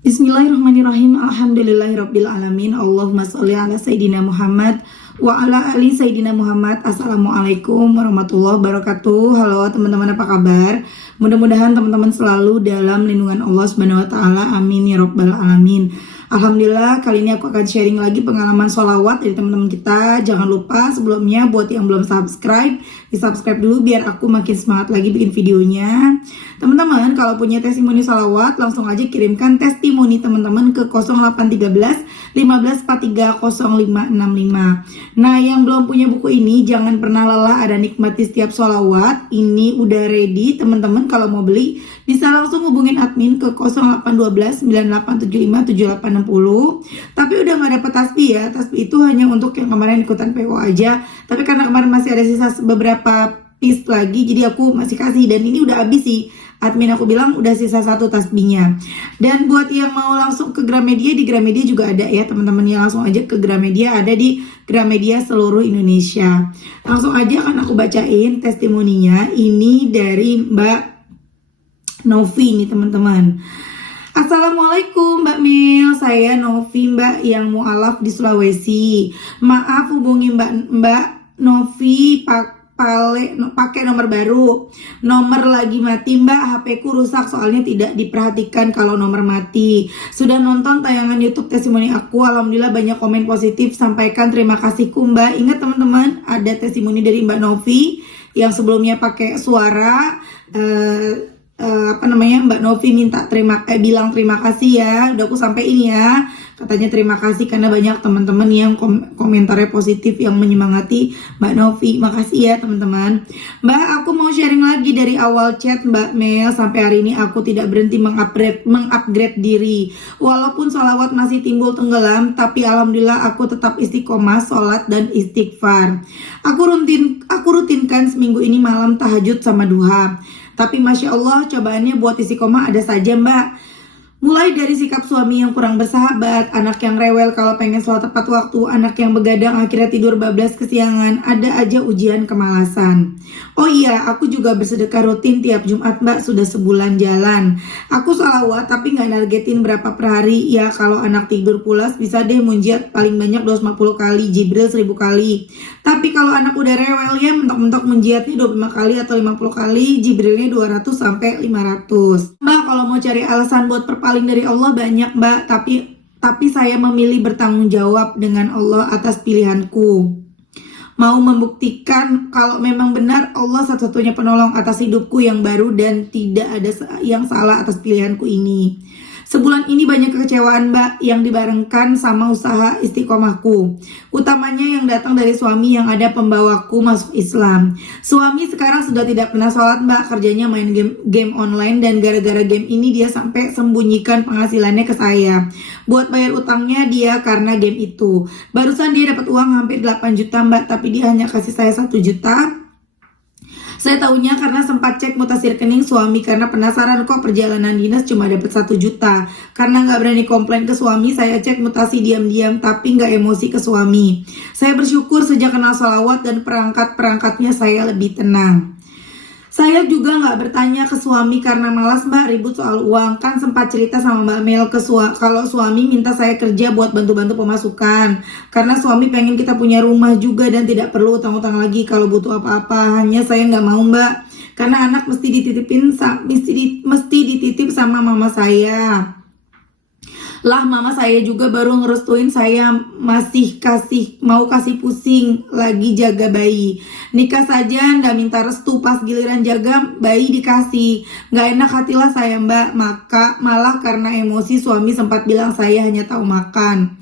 Bismillahirrahmanirrahim. Alhamdulillahirabbil alamin. Allahumma sholli ala sayidina Muhammad wa ala ali sayidina Muhammad. Assalamualaikum warahmatullahi wabarakatuh. Halo teman-teman, apa kabar? Mudah-mudahan teman-teman selalu dalam lindungan Allah Subhanahu wa taala. Amin ya rabbal alamin. Alhamdulillah, kali ini aku akan sharing lagi pengalaman sholawat dari teman-teman kita. Jangan lupa sebelumnya buat yang belum subscribe, di subscribe dulu biar aku makin semangat lagi bikin videonya. Teman-teman, kalau punya testimoni sholawat, langsung aja kirimkan testimoni teman-teman ke 0813 1543 0565. Nah, yang belum punya buku ini, jangan pernah lelah ada nikmati setiap sholawat. Ini udah ready, teman-teman. Kalau mau beli, bisa langsung hubungin admin ke 0812 9875 7860. Tapi udah nggak dapat tasbih ya. Tasbih itu hanya untuk yang kemarin ikutan PO aja. Tapi karena kemarin masih ada sisa beberapa piece lagi, jadi aku masih kasih. Dan ini udah habis sih. Admin aku bilang udah sisa satu tasbihnya. Dan buat yang mau langsung ke Gramedia, di Gramedia juga ada ya teman-teman, yang langsung aja ke Gramedia, ada di Gramedia seluruh Indonesia. Langsung aja kan aku bacain testimoninya. Ini dari Mbak Novi nih teman-teman. Assalamualaikum Mbak Mil, saya Novi Mbak yang mualaf di Sulawesi. Maaf hubungi Mbak Novi pakai nomor baru. Nomor lagi mati Mbak, HP ku rusak soalnya tidak diperhatikan kalau nomor mati. Sudah nonton tayangan YouTube testimoni aku, alhamdulillah banyak komen positif. Sampaikan terima kasihku Mbak. Ingat teman-teman, ada testimoni dari Mbak Novi yang sebelumnya pakai suara. Mbak Novi minta bilang terima kasih ya, udah aku sampein ya. Katanya terima kasih karena banyak teman-teman yang komentarnya positif yang menyemangati Mbak Novi. Makasih ya teman-teman. Mbak, aku mau sharing lagi dari awal chat Mbak Mel sampai hari ini aku tidak berhenti mengupgrade diri. Walaupun sholawat masih timbul tenggelam, tapi alhamdulillah aku tetap istiqomah sholat dan istighfar. Aku rutinkan seminggu ini malam tahajud sama duha. Tapi Masya Allah cobaannya buat istiqomah ada saja Mbak. Mulai dari sikap suami yang kurang bersahabat, anak yang rewel kalau pengen sholat tepat waktu, anak yang begadang akhirnya tidur bablas kesiangan, ada aja ujian kemalasan. Oh iya, aku juga bersedekah rutin tiap Jumat Mbak, sudah sebulan jalan. Aku sholawat tapi gak nargetin berapa per hari. Ya kalau anak tidur pulas bisa deh munjiat paling banyak 250 kali, Jibril 1000 kali. Tapi kalau anak udah rewel ya mentok-mentok munjiatnya 25 kali atau 50 kali, Jibrilnya 200 sampai 500. Mbak, kalau mau cari alasan buat perpaling dari Allah banyak Mbak, tapi saya memilih bertanggung jawab dengan Allah atas pilihanku. Mau membuktikan kalau memang benar Allah satu-satunya penolong atas hidupku yang baru dan tidak ada yang salah atas pilihanku ini. Sebulan ini banyak kekecewaan Mbak yang dibarengkan sama usaha istiqomahku. Utamanya yang datang dari suami yang ada pembawaku masuk Islam. Suami sekarang sudah tidak pernah sholat Mbak, kerjanya main game online dan gara-gara game ini dia sampai sembunyikan penghasilannya ke saya. Buat bayar utangnya dia karena game itu. Barusan dia dapat uang hampir 8 juta Mbak, tapi dia hanya kasih saya 1 juta. Saya tahunya karena sempat cek mutasi rekening suami karena penasaran kok perjalanan dinas cuma dapat 1 juta. Karena nggak berani komplain ke suami, saya cek mutasi diam-diam tapi nggak emosi ke suami. Saya bersyukur sejak kenal sholawat dan perangkat-perangkatnya saya lebih tenang. Saya juga nggak bertanya ke suami karena malas Mbak ribut soal uang. Kan sempat cerita sama Mbak Mel kalau suami minta saya kerja buat bantu-bantu pemasukan. Karena suami pengen kita punya rumah juga dan tidak perlu utang-utang lagi kalau butuh apa-apa. Hanya saya nggak mau Mbak, karena anak mesti dititip sama mama saya. Lah mama saya juga baru ngerestuin saya masih mau kasih pusing lagi jaga bayi. Nikah saja nggak minta restu, pas giliran jaga bayi dikasih. Nggak enak hatilah saya Mbak, maka malah karena emosi suami sempat bilang saya hanya tahu makan.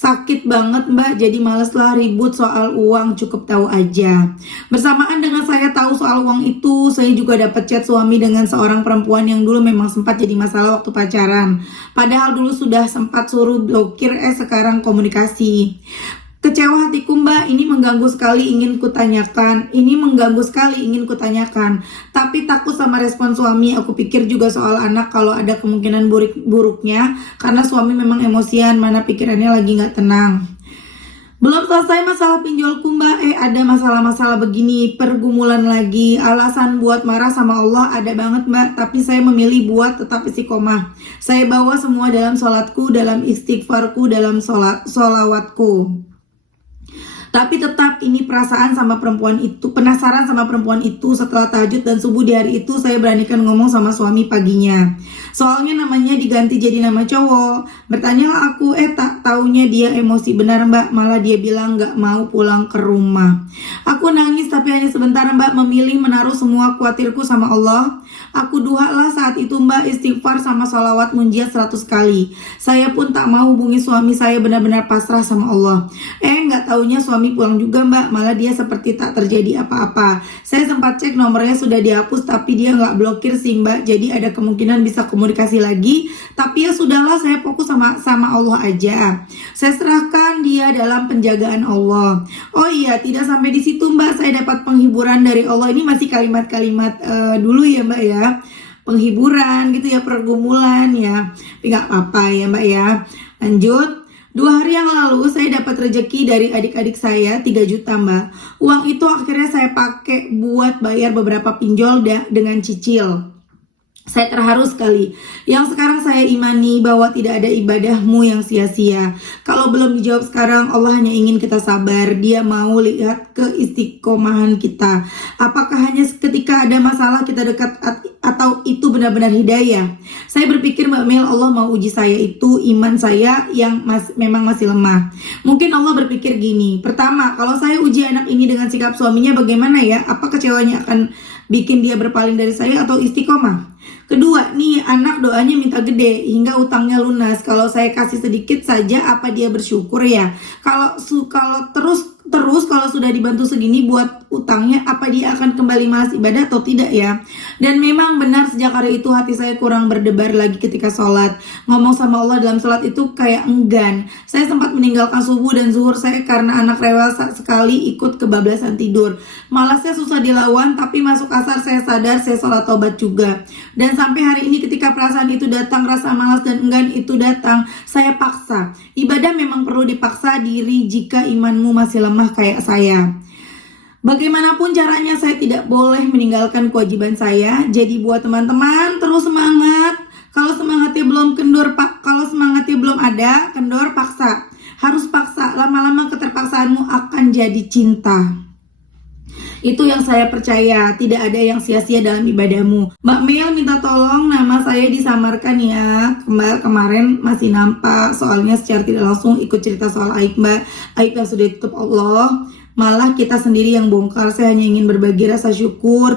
Sakit banget Mbak, jadi males lah ribut soal uang, cukup tahu aja. Bersamaan dengan saya tahu soal uang itu, saya juga dapat chat suami dengan seorang perempuan yang dulu memang sempat jadi masalah waktu pacaran. Padahal dulu sudah sempat suruh blokir, sekarang komunikasi. Kecewa hatiku Mbak, ini mengganggu sekali ingin kutanyakan. Tapi takut sama respon suami. Aku pikir juga soal anak kalau ada kemungkinan buruknya. Karena suami memang emosian, mana pikirannya lagi gak tenang. Belum selesai masalah pinjolku mbak, ada masalah-masalah begini, pergumulan lagi, alasan buat marah sama Allah ada banget mbak, tapi saya memilih buat tetap istiqomah. Saya bawa semua dalam sholatku, dalam istighfarku, dalam sholawatku. Tapi tetap ini perasaan sama perempuan itu, penasaran sama perempuan itu. Setelah tahajud dan subuh di hari itu saya beranikan ngomong sama suami paginya. Soalnya namanya diganti jadi nama cowok. Bertanyalah aku, tak taunya dia emosi benar mbak. Malah dia bilang gak mau pulang ke rumah. Aku nangis tapi hanya sebentar mbak, memilih menaruh semua khawatirku sama Allah. Aku duhalah saat itu mbak, istighfar sama sholawat munjiat 100 kali. Saya pun tak mau hubungi suami saya, benar-benar pasrah sama Allah. Gak taunya suami pulang juga mbak, malah dia seperti tak terjadi apa-apa. Saya sempat cek nomornya sudah dihapus, tapi dia gak blokir sih mbak. Jadi ada kemungkinan bisa komunikasi lagi. Tapi ya sudahlah, saya fokus sama Allah aja. Saya serahkan dia dalam penjagaan Allah. Oh iya, tidak sampai di situ mbak, saya dapat penghiburan dari Allah. Ini masih kalimat-kalimat dulu ya mbak ya, penghiburan gitu ya, pergumulan ya. Tapi gak apa-apa ya mbak ya. Lanjut. 2 hari yang lalu saya dapat rejeki dari adik-adik saya 3 juta mbak. Uang itu akhirnya saya pakai buat bayar beberapa pinjol dengan cicil. Saya terharu sekali. Yang sekarang saya imani bahwa tidak ada ibadahmu yang sia-sia. Kalau belum dijawab sekarang, Allah hanya ingin kita sabar. Dia mau lihat keistiqomahan kita. Apakah hanya ketika ada masalah kita dekat, atau itu benar-benar hidayah? Saya berpikir Mbak Mel, Allah mau uji saya itu iman saya yang memang masih lemah. Mungkin Allah berpikir gini. Pertama, kalau saya uji anak ini dengan sikap suaminya bagaimana ya? Apa kecewanya akan bikin dia berpaling dari saya atau istiqomah? Kedua, nih anak doanya minta gede hingga utangnya lunas. Kalau saya kasih sedikit saja, apa dia bersyukur ya? Kalau terus kalau sudah dibantu segini buat utangnya, apa dia akan kembali malas ibadah atau tidak ya? Dan memang benar sejak hari itu hati saya kurang berdebar lagi ketika sholat. Ngomong sama Allah dalam sholat itu kayak enggan. Saya sempat meninggalkan subuh dan zuhur saya karena anak rewel sekali ikut kebablasan tidur. Malasnya susah dilawan, tapi masuk asar saya sadar saya sholat tobat juga. Dan sampai hari ini ketika perasaan itu datang, rasa malas dan enggan itu datang, saya paksa. Ibadah memang perlu dipaksa diri jika imanmu masih lemah kayak saya. Bagaimanapun caranya saya tidak boleh meninggalkan kewajiban saya. Jadi buat teman-teman terus semangat. Kalau semangatnya belum kendor, kalau semangatnya belum ada, kendor paksa. Harus paksa. Lama-lama keterpaksaanmu akan jadi cinta. Itu yang saya percaya, tidak ada yang sia-sia dalam ibadahmu. Mbak Mel minta tolong nama saya disamarkan ya. Kemarin masih nampak, soalnya secara tidak langsung ikut cerita soal aib mbak. Aib yang sudah ditutup Allah, malah kita sendiri yang bongkar. Saya hanya ingin berbagi rasa syukur,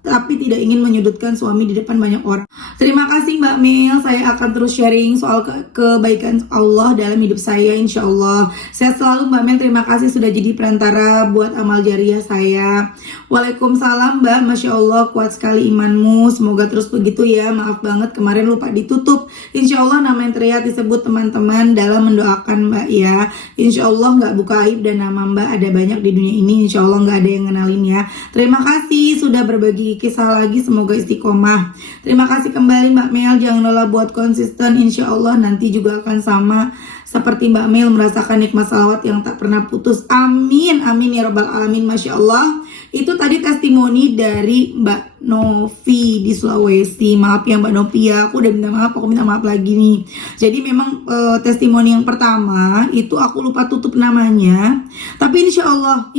tapi tidak ingin menyudutkan suami di depan banyak orang. Terima kasih Mbak Mel, saya akan terus sharing soal kebaikan Allah dalam hidup saya, insya Allah. Sehat selalu Mbak Mel, terima kasih sudah jadi perantara buat amal jariah saya. Waalaikumsalam Mbak, Masya Allah kuat sekali imanmu, semoga terus begitu ya. Maaf banget kemarin lupa ditutup. Insya Allah nama yang terlihat disebut teman-teman dalam mendoakan Mbak ya. Insya Allah nggak buka aib dan nama Mbak ada banyak di dunia ini, insya Allah nggak ada yang ngenalin ya. Terima kasih sudah berbagi kisah lagi, semoga istiqomah. Terima kasih kembali Mbak Mel, jangan lelah buat konsisten, insya Allah nanti juga akan sama seperti Mbak Mel merasakan nikmat salawat yang tak pernah putus. Amin, amin ya robbal alamin. Masya Allah. Itu tadi testimoni dari Mbak Novi di Sulawesi. Maaf ya Mbak Novi ya, aku udah minta maaf, aku minta maaf lagi nih. Jadi memang testimoni yang pertama itu aku lupa tutup namanya. Tapi insya Allah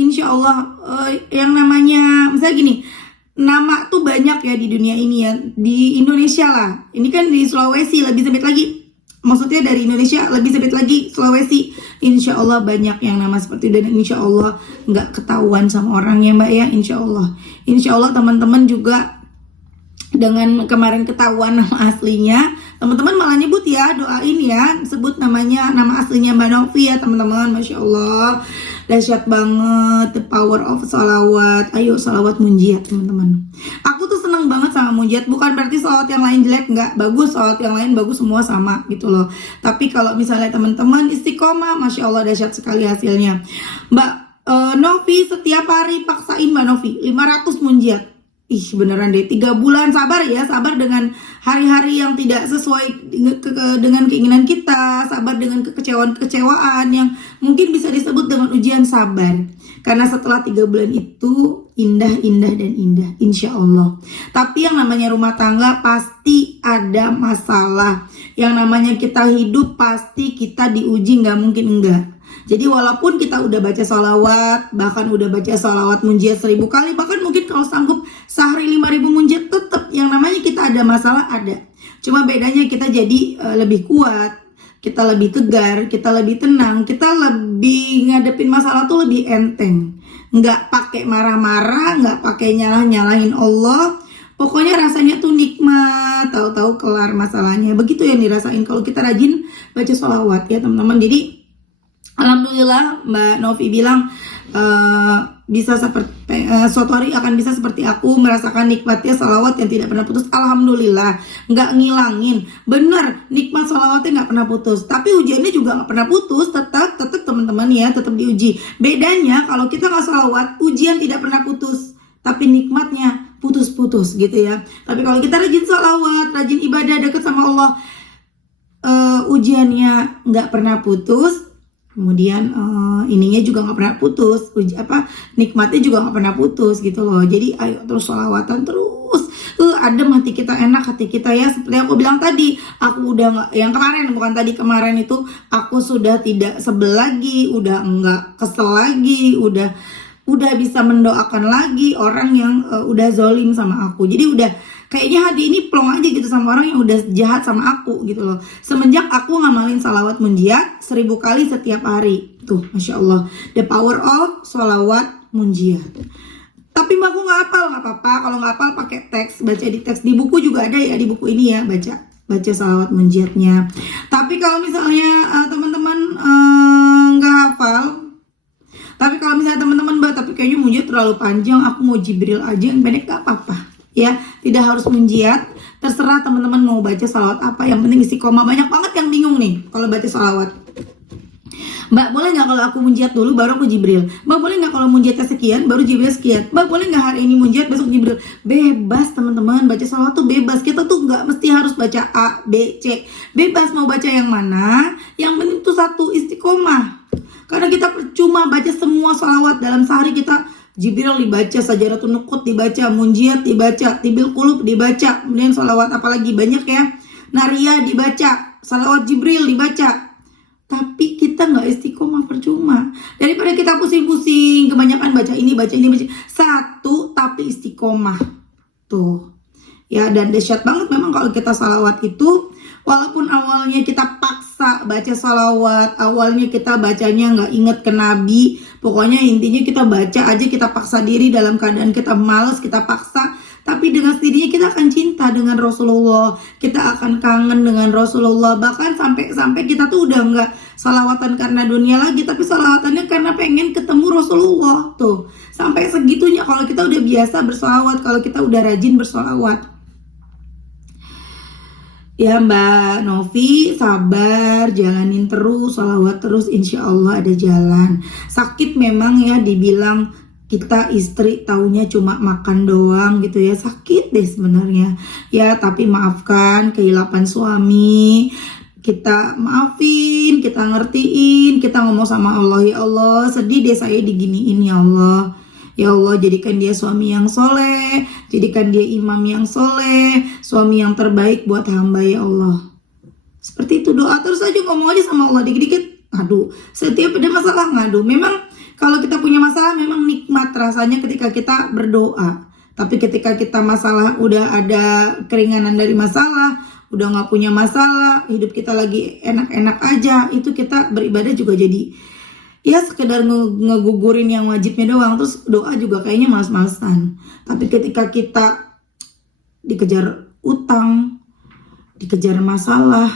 yang namanya misalnya gini, nama tuh banyak ya di dunia ini ya, di Indonesia lah. Ini kan di Sulawesi, lebih sempit lagi. Maksudnya dari Indonesia lebih sempit lagi Sulawesi. Insya Allah banyak yang nama seperti itu, dan insya Allah nggak ketahuan sama orangnya Mbak ya. Insya Allah teman-teman juga dengan kemarin ketahuan nama aslinya, teman-teman malah nyebut ya, doain ya, sebut nama aslinya Mbak Novi ya teman-teman. Masya Allah, dahsyat banget the power of salawat. Ayo salawat munjiat teman-teman. Aku tuh seneng banget sama munjiat, bukan berarti salawat yang lain jelek, nggak bagus, salawat yang lain bagus, semua sama gitu loh. Tapi kalau misalnya teman-teman istiqomah, Masya Allah dahsyat sekali hasilnya. Mbak Novi setiap hari paksain Mbak Novi 500 munjiat. Ih beneran deh, 3 bulan sabar ya, sabar dengan hari-hari yang tidak sesuai dengan keinginan kita, sabar dengan kekecewaan yang mungkin bisa disebut dengan ujian sabar. Karena setelah 3 bulan itu indah dan indah, insya Allah. Tapi yang namanya rumah tangga pasti ada masalah. Yang namanya kita hidup pasti kita diuji, nggak mungkin enggak. Jadi walaupun kita udah baca sholawat, bahkan udah baca sholawat munjiat 1000 kali, bahkan mungkin kalau sanggup sehari 5000 munjiat, tetap yang namanya kita ada masalah ada. Cuma bedanya kita jadi lebih kuat, kita lebih tegar, kita lebih tenang, kita lebih ngadepin masalah tuh lebih enteng. Nggak pakai marah-marah, nggak pakai nyalahin Allah. Pokoknya rasanya tuh nikmat, tahu-tahu kelar masalahnya. Begitu yang dirasain kalau kita rajin baca sholawat ya teman-teman. Jadi alhamdulillah Mbak Novi bilang bisa seperti suatu hari akan bisa seperti aku merasakan nikmatnya sholawat yang tidak pernah putus. Alhamdulillah, nggak ngilangin. Bener, nikmat sholawatnya nggak pernah putus. Tapi ujiannya juga nggak pernah putus. Tetap teman-teman ya, tetap diuji. Bedanya kalau kita nggak sholawat, ujian tidak pernah putus, tapi nikmatnya putus-putus gitu ya. Tapi kalau kita rajin sholawat, rajin ibadah dekat sama Allah, ujiannya nggak pernah putus. Kemudian ininya juga nggak pernah putus, nikmatnya juga nggak pernah putus gitu loh. Jadi ayo terus sholawatan terus, adem hati kita, enak hati kita ya. Seperti aku bilang tadi, aku udah nggak, yang kemarin itu aku sudah tidak sebel lagi, udah nggak kesel lagi, udah bisa mendoakan lagi orang yang udah zolim sama aku. Jadi udah kayaknya hati ini plong aja gitu sama orang yang udah jahat sama aku gitu loh. Semenjak aku ngamalin salawat munjiat 1000 kali setiap hari. Tuh, Masya Allah. The power of salawat munjiat. Tapi mbak aku gak hafal, gak apa-apa. Kalau gak hafal pakai teks, baca di teks. Di buku juga ada ya, di buku ini ya, baca salawat munjiatnya. Tapi kalau misalnya teman-teman gak hafal, tapi kalau misalnya teman-teman mbak, tapi kayaknya munjiat terlalu panjang, aku mau Jibril aja yang pendek, gak apa-apa. Ya, tidak harus munjiat, terserah teman-teman mau baca salawat apa, yang penting istiqomah. Banyak banget yang bingung nih kalau baca salawat. Mbak, boleh nggak kalau aku munjiat dulu baru aku Jibril? Mbak, boleh nggak kalau munjiatnya sekian baru Jibril sekian? Mbak, boleh nggak hari ini munjiat besok Jibril? Bebas teman-teman, baca salawat tuh bebas. Kita tuh nggak mesti harus baca A, B, C. Bebas mau baca yang mana, yang penting tuh satu, istiqomah. Karena kita percuma baca semua salawat dalam sehari. Kita Jibril dibaca, Sajaratun Nukut dibaca, munjiat dibaca, Tibil Qulub dibaca, kemudian salawat apalagi banyak ya, Naria dibaca, salawat Jibril dibaca. Tapi kita nggak istiqomah, percuma. Daripada kita pusing-pusing kebanyakan baca ini baca satu tapi istiqomah tuh ya. Dan dahsyat banget memang kalau kita salawat itu, walaupun awalnya kita paksa baca salawat, awalnya kita bacanya nggak inget ke Nabi, pokoknya intinya kita baca aja, kita paksa diri dalam keadaan kita malas, kita paksa. Tapi dengan sendirinya kita akan cinta dengan Rasulullah, kita akan kangen dengan Rasulullah. Bahkan sampai kita tuh udah nggak salawatan karena dunia lagi, tapi salawatannya karena pengen ketemu Rasulullah tuh. Sampai segitunya kalau kita udah biasa bersalawat, kalau kita udah rajin bersalawat. Ya Mbak Novi, sabar, jalanin terus, salawat terus, insya Allah ada jalan. Sakit memang ya, dibilang kita istri taunya cuma makan doang gitu ya, sakit deh sebenarnya ya. Tapi maafkan kehilapan suami, kita maafin, kita ngertiin, kita ngomong sama Allah, ya Allah sedih deh saya diginiin ya Allah. Ya Allah, jadikan dia suami yang soleh, jadikan dia imam yang soleh, suami yang terbaik buat hamba ya Allah. Seperti itu, doa terus aja, ngomong aja sama Allah dikit-dikit. Aduh, setiap ada masalah ngadu. Memang kalau kita punya masalah memang nikmat rasanya ketika kita berdoa. Tapi ketika kita masalah, udah ada keringanan dari masalah, udah gak punya masalah, hidup kita lagi enak-enak aja, itu kita beribadah juga jadi ya sekedar ngegugurin yang wajibnya doang. Terus doa juga kayaknya males-malesan. Tapi ketika kita dikejar utang, dikejar masalah,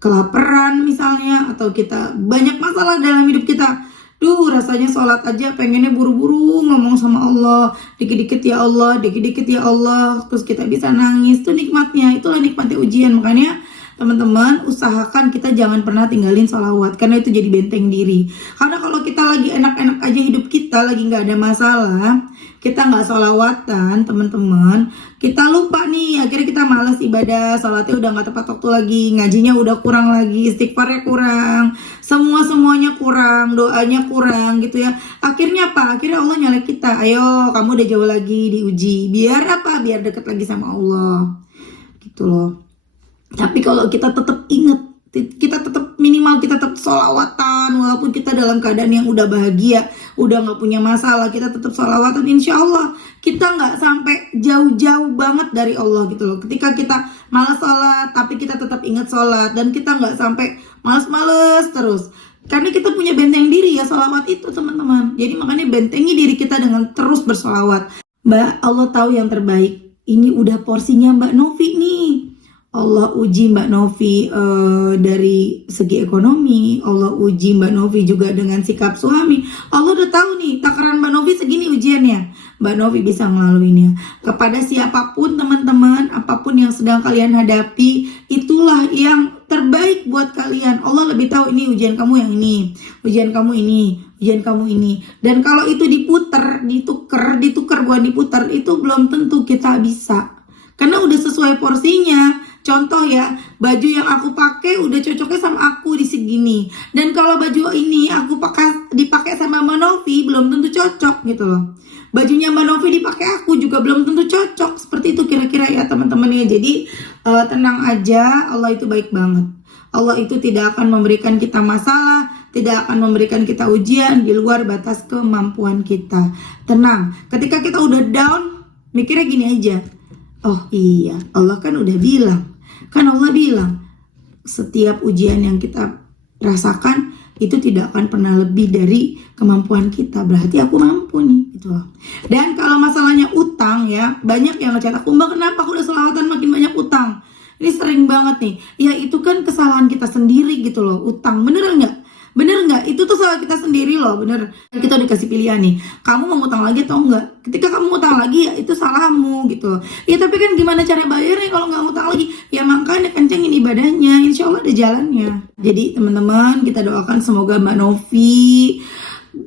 kelaparan misalnya, atau kita banyak masalah dalam hidup kita, rasanya sholat aja pengennya buru-buru ngomong sama Allah, dikit-dikit ya Allah, dikit-dikit ya Allah, terus kita bisa nangis. Itu nikmatnya, itulah nikmatnya ujian. Makanya teman-teman usahakan kita jangan pernah tinggalin sholawat, karena itu jadi benteng diri. Karena kalau kita lagi enak-enak aja hidup kita, lagi nggak ada masalah, kita nggak sholawatan teman-teman, kita lupa nih, akhirnya kita malas ibadah, sholatnya udah nggak tepat waktu lagi, ngajinya udah kurang lagi, istighfarnya kurang, semuanya kurang, doanya kurang gitu ya. Akhirnya apa? Akhirnya Allah nyalek kita, ayo kamu udah jauh lagi diuji, biar apa? Biar deket lagi sama Allah gitu loh. Tapi kalau kita tetap inget, kita tetap minimal kita tetap sholawatan, walaupun kita dalam keadaan yang udah bahagia, udah nggak punya masalah, kita tetap sholawatan, insya Allah kita nggak sampai jauh-jauh banget dari Allah gitu loh. Ketika kita malas sholat tapi kita tetap ingat sholat, dan kita nggak sampai males-males terus, karena kita punya benteng diri ya sholawat itu teman-teman. Jadi makanya bentengi diri kita dengan terus bersolawat. Mbak, Allah tahu yang terbaik, ini udah porsinya Mbak Novi nih. Allah uji Mbak Novi dari segi ekonomi, Allah uji Mbak Novi juga dengan sikap suami. Allah udah tahu nih takaran Mbak Novi segini ujiannya, Mbak Novi bisa ngelaluinnya. Kepada siapapun teman-teman, apapun yang sedang kalian hadapi, itulah yang terbaik buat kalian. Allah lebih tahu ini ujian kamu yang ini, ujian kamu ini, ujian kamu ini. Dan kalau itu diputer, ditukar bukan diputar, itu belum tentu kita bisa, karena udah sesuai porsinya. Contoh ya, baju yang aku pakai udah cocoknya sama aku di segini. Dan kalau baju ini aku dipakai sama Mbak Novi, belum tentu cocok gitu loh. Bajunya Mbak Novi dipakai aku juga belum tentu cocok. Seperti itu kira-kira ya teman-teman ya. Jadi tenang aja, Allah itu baik banget. Allah itu tidak akan memberikan kita masalah, tidak akan memberikan kita ujian di luar batas kemampuan kita. Tenang, ketika kita udah down, mikirnya gini aja. Oh iya, Allah kan udah bilang. Kan Allah bilang, setiap ujian yang kita rasakan itu tidak akan pernah lebih dari kemampuan kita. Berarti aku mampu nih gitu loh. Dan kalau masalahnya utang ya, banyak yang ngechat aku, Mbak kenapa aku udah sholawatan makin banyak utang? Ini sering banget nih. Ya itu kan kesalahan kita sendiri gitu loh, utang. Bener nggak? Bener nggak? Itu tuh salah kita sendiri loh, bener. Kita dikasih pilihan nih, kamu mau ngutang lagi atau enggak? Ketika kamu ngutang lagi ya itu salahmu gitu loh. Ya tapi kan gimana cara bayarnya kalau nggak ngutang lagi? Ya makanya kencengin ibadahnya, insya Allah ada jalannya. Jadi teman-teman, kita doakan semoga Mbak Novi,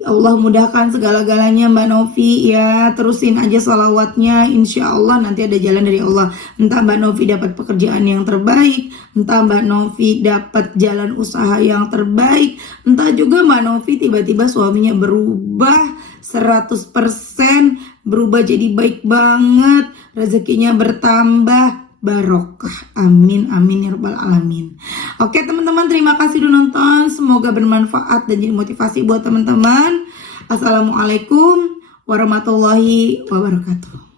Allah mudahkan segala-galanya Mbak Novi ya. Terusin aja sholawatnya, insya Allah nanti ada jalan dari Allah. Entah Mbak Novi dapat pekerjaan yang terbaik, entah Mbak Novi dapat jalan usaha yang terbaik, entah juga Mbak Novi tiba-tiba suaminya berubah 100%, berubah jadi baik banget, rezekinya bertambah, barokah. Amin amin ya rabbal alamin. Oke teman-teman, terima kasih udah nonton, semoga bermanfaat dan jadi motivasi buat teman-teman. Assalamualaikum warahmatullahi wabarakatuh.